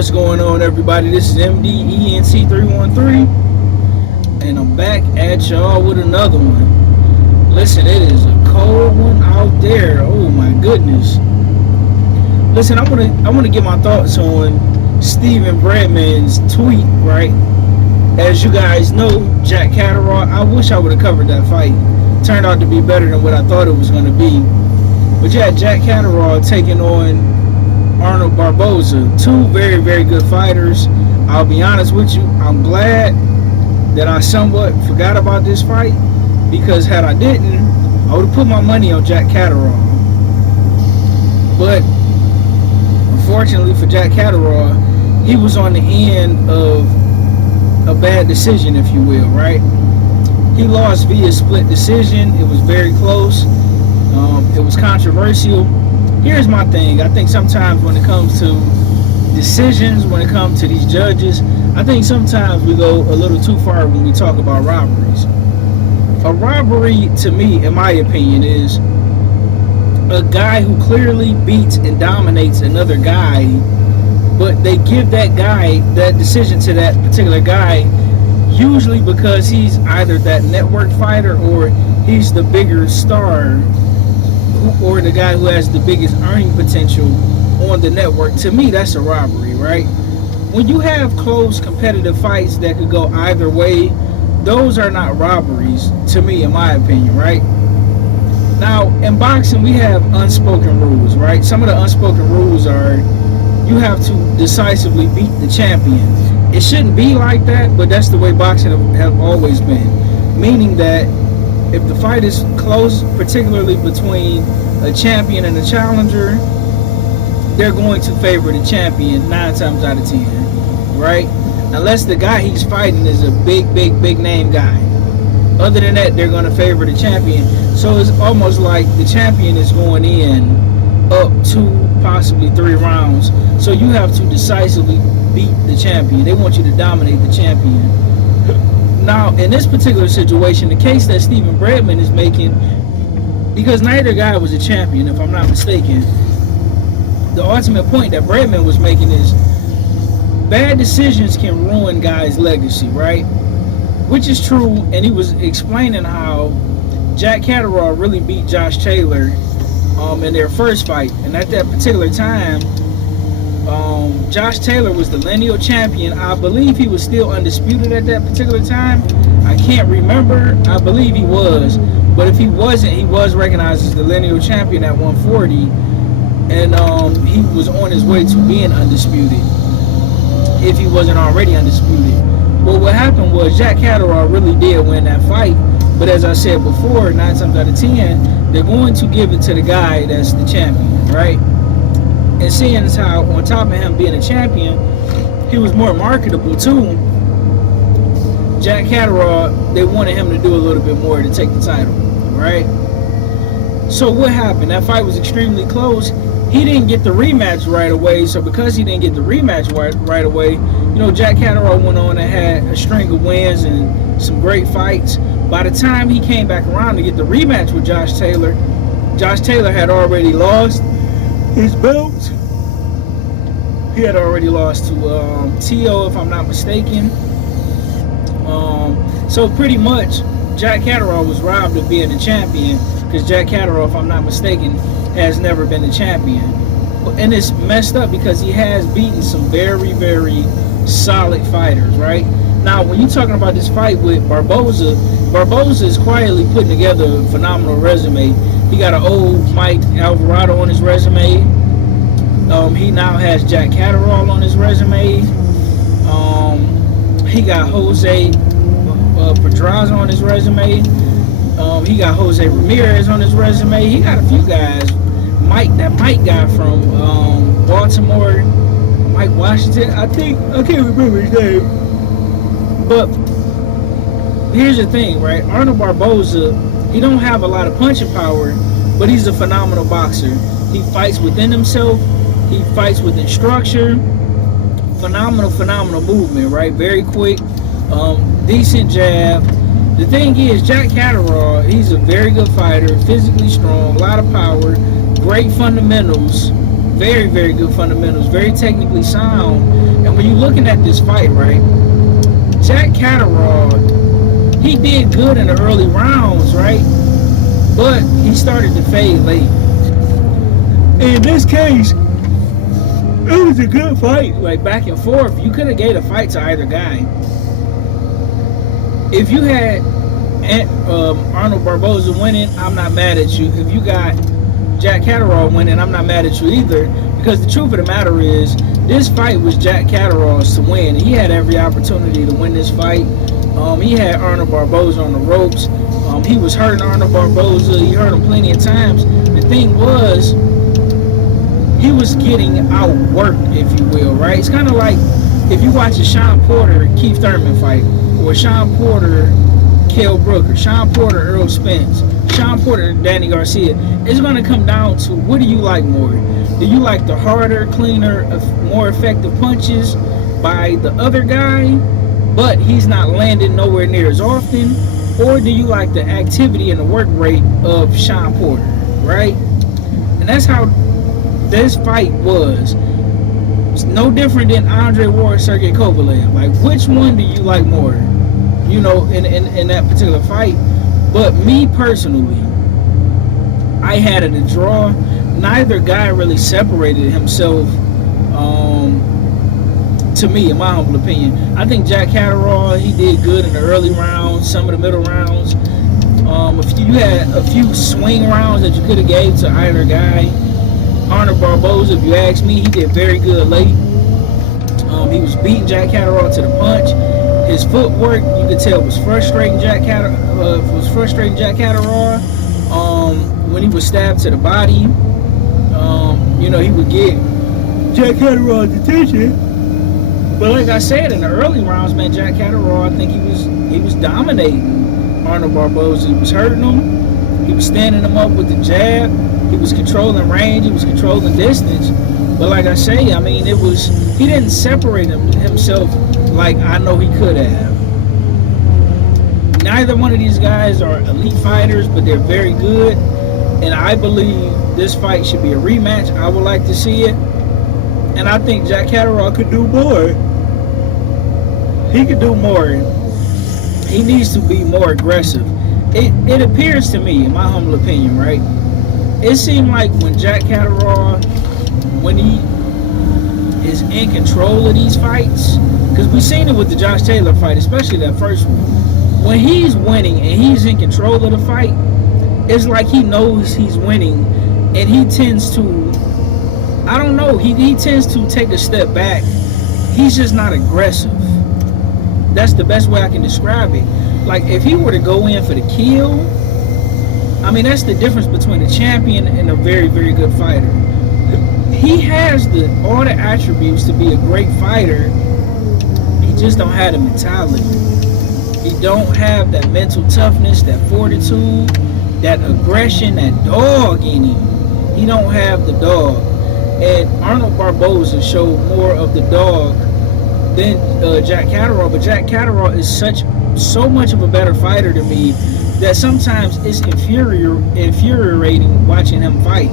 What's going on, everybody? This is MDENT313, and I'm back at y'all with another one. Listen, it is a cold one out there. Oh my goodness. Listen, I want to get my thoughts on Steven Bradman's tweet, right? As you guys know, Jack Catteral, I wish I would have covered that fight. Turned out to be better than what I thought it was going to be. But yeah, Jack Catteral taking on Arnold Barboza, two very, very good fighters. I'll be honest with you, I'm glad that I somewhat forgot about this fight, because had I didn't, I would have put my money on Jack Catteral. But unfortunately for Jack Catteral, he was on the end of a bad decision, if you will, right? He lost via split decision. It was very close. It was controversial. Here's my thing. I think sometimes when it comes to decisions, when it comes to these judges, I think sometimes we go a little too far when we talk about robberies. A robbery, to me, in my opinion, is a guy who clearly beats and dominates another guy, but they give that guy that decision to that particular guy, usually because he's either that network fighter or he's the bigger star, or the guy who has the biggest earning potential on the network. To me, that's a robbery, right? When you have close competitive fights that could go either way, those are not robberies, to me, in my opinion, right? Now, in boxing, we have unspoken rules, right? Some of the unspoken rules are you have to decisively beat the champion. It shouldn't be like that, but that's the way boxing have always been. Meaning that if the fight is close, particularly between a champion and a challenger, they're going to favor the champion 9 times out of 10, right? Unless the guy he's fighting is a big name guy. Other than that, they're going to favor the champion. So it's almost like the champion is going in up 2, possibly 3 rounds. So you have to decisively beat the champion. They want you to dominate the champion. Now, in this particular situation, the case that Steven Bradman is making, because neither guy was a champion, if I'm not mistaken, the ultimate point that Bradman was making is bad decisions can ruin guys' legacy, right? Which is true, and he was explaining how Jack Catteral really beat Josh Taylor in their first fight. And at that particular time, Josh Taylor was the lineal champion. I believe he was still undisputed at that particular time. I can't remember. I believe he was. But if he wasn't, he was recognized as the lineal champion at 140. And he was on his way to being undisputed, if he wasn't already undisputed. But what happened was Jack Catteral really did win that fight. But as I said before, 9 times out of 10, they're going to give it to the guy that's the champion, right? And seeing as how, on top of him being a champion, he was more marketable too, Jack Catteral, they wanted him to do a little bit more to take the title, right? So what happened? That fight was extremely close. He didn't get the rematch right away. So because he didn't get the rematch right away, you know, Jack Catteral went on and had a string of wins and some great fights. By the time he came back around to get the rematch with Josh Taylor had already lost his belt. He had already lost to T.O., if I'm not mistaken. So pretty much Jack Catteral was robbed of being the champion, because Jack Catteral, if I'm not mistaken, has never been the champion. And it's messed up because he has beaten some very, very solid fighters, right? Now, when you're talking about this fight with Barboza, Barboza is quietly putting together a phenomenal resume. He got an old Mike Alvarado on his resume. He now has Jack Catteral on his resume. He got Jose Pedraza on his resume. He got Jose Ramirez on his resume. He got a few guys. That Mike guy from Baltimore, Mike Washington, I think. I can't remember his name. But here's the thing, right? Arnold Barboza, he don't have a lot of punching power, but he's a phenomenal boxer. He fights within himself. He fights within structure. Phenomenal movement, right? Very quick, decent jab. The thing is, Jack Catteral, he's a very good fighter, physically strong, a lot of power, great fundamentals, very, very good fundamentals, very technically sound. And when you're looking at this fight, right, Jack Catteral, he did good in the early rounds, right? But he started to fade late. In this case, it was a good fight, like back and forth. You could have gave a fight to either guy. If you had Arnold Barboza winning, I'm not mad at you. If you got Jack Catteral winning, I'm not mad at you either. Because the truth of the matter is, this fight was Jack Catterall's to win. He had every opportunity to win this fight. He had Arnold Barboza on the ropes. He was hurting Arnold Barboza. He hurt him plenty of times. The thing was, he was getting outworked, if you will, right? It's kind of like if you watch a Sean Porter Keith Thurman fight, or Sean Porter Kell Brooker, Sean Porter Earl Spence, Sean Porter Danny Garcia. It's going to come down to, what do you like more? Do you like the harder, cleaner, more effective punches by the other guy, but he's not landing nowhere near as often? Or do you like the activity and the work rate of Sean Porter, right? And that's how this fight was. It's no different than Andre Ward, Sergey Kovalev. Like, which one do you like more, you know, in that particular fight? But me personally, I had it a draw. Neither guy really separated himself, to me, in my humble opinion. I think Jack Catteral, he did good in the early rounds, some of the middle rounds. You had a few swing rounds that you could have gave to either guy. Arnold Barboza, if you ask me, he did very good late. He was beating Jack Catteral to the punch. His footwork, you could tell, was frustrating Jack Catteral. When he was stabbed to the body, you know, he would get Jack Catterall's attention. But like I said, in the early rounds, man, Jack Catteral, I think he was dominating Arnold Barboza. He was hurting him. He was standing him up with the jab. He was controlling range. He was controlling distance. But like I say, I mean, he didn't separate himself like I know he could have. Neither one of these guys are elite fighters, but they're very good. And I believe this fight should be a rematch. I would like to see it. And I think Jack Catteral could do more. He could do more. He needs to be more aggressive. It appears to me, in my humble opinion, right? It seemed like when Jack Catteral, when he is in control of these fights, because we've seen it with the Josh Taylor fight, especially that first one. When he's winning and he's in control of the fight, it's like he knows he's winning, and he tends to, I don't know, he tends to take a step back. He's just not aggressive. That's the best way I can describe it. Like, if he were to go in for the kill, I mean, that's the difference between a champion and a very, very good fighter. He has all the attributes to be a great fighter. He just don't have the mentality. He don't have that mental toughness, that fortitude, that aggression, that dog in him. He don't have the dog. And Arnold Barboza showed more of the dog than Jack Catteral. But Jack Catteral is so much of a better fighter to me that sometimes it's infuriating watching him fight.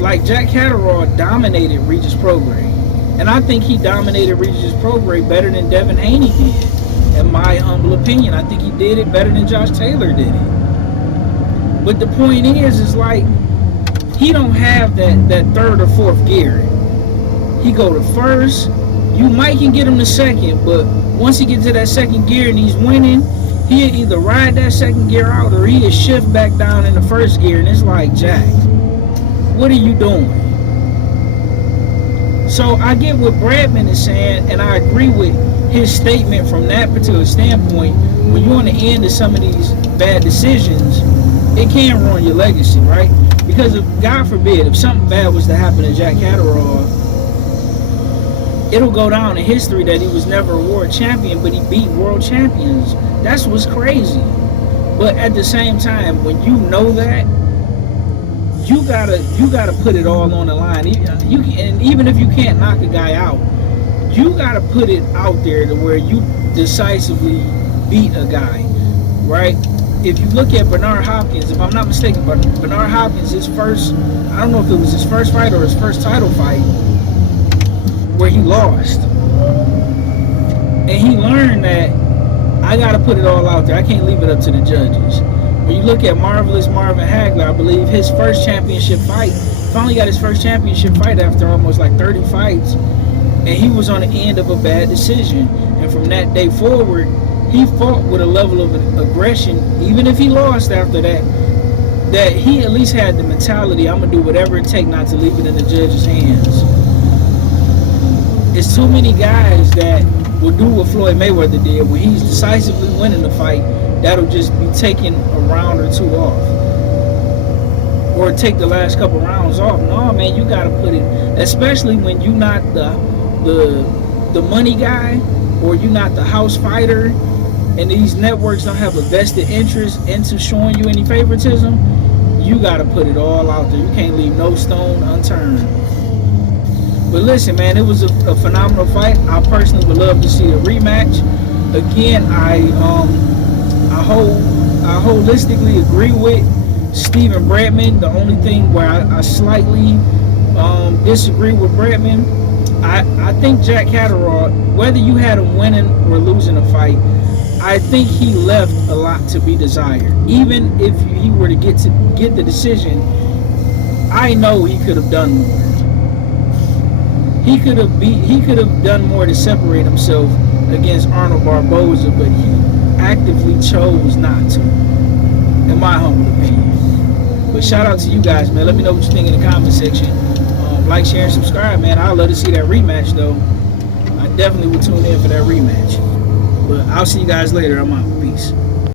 Like, Jack Catteral dominated Regis Prograis, and I think he dominated Regis Prograis better than Devin Haney did. In my humble opinion, I think he did it better than Josh Taylor did it. But the point is like, he don't have that third or fourth gear. He go to first. You might can get him to second, but once he gets to that second gear and he's winning, he'll either ride that second gear out or he'll shift back down in the first gear. And it's like, Jack, what are you doing? So I get what Bradman is saying, and I agree with his statement from that particular standpoint. When you're on the end of some of these bad decisions, it can ruin your legacy, right? Because if, God forbid, if something bad was to happen to Jack Catteral, it'll go down in history that he was never a world champion, but he beat world champions. That's what's crazy. But at the same time, when you know that, you gotta put it all on the line. And even if you can't knock a guy out, you gotta put it out there to where you decisively beat a guy, right? if you look at Bernard Hopkins, if I'm not mistaken, but Bernard Hopkins, his first, I don't know if it was his first fight or his first title fight, where he lost. And he learned that I got to put it all out there. I can't leave it up to the judges. When you look at Marvelous Marvin Hagler, I believe his first championship fight, finally got his first championship fight after almost like 30 fights. And he was on the end of a bad decision. And from that day forward, he fought with a level of aggression, even if he lost after that, that he at least had the mentality, I'm going to do whatever it takes not to leave it in the judge's hands. It's too many guys that will do what Floyd Mayweather did when he's decisively winning the fight. That'll just be taking a round or two off, or take the last couple rounds off. No, man, you gotta put it, especially when you're not the money guy, or you're not the house fighter, and these networks don't have a vested interest into showing you any favoritism. You gotta put it all out there. You can't leave no stone unturned. But listen, man, it was a phenomenal fight. I personally would love to see a rematch. Again, I holistically agree with Steven Bradman. The only thing where I slightly disagree with Bradman, I think Jack Catteral, whether you had him winning or losing a fight, I think he left a lot to be desired. Even if he were to get the decision, I know he could have done more. He could have done more to separate himself against Arnold Barboza, but he actively chose not to, in my humble opinion. But shout out to you guys, man. Let me know what you think in the comment section. Like, share, and subscribe, man. I'd love to see that rematch, though. I definitely would tune in for that rematch. But I'll see you guys later. I'm out. Peace.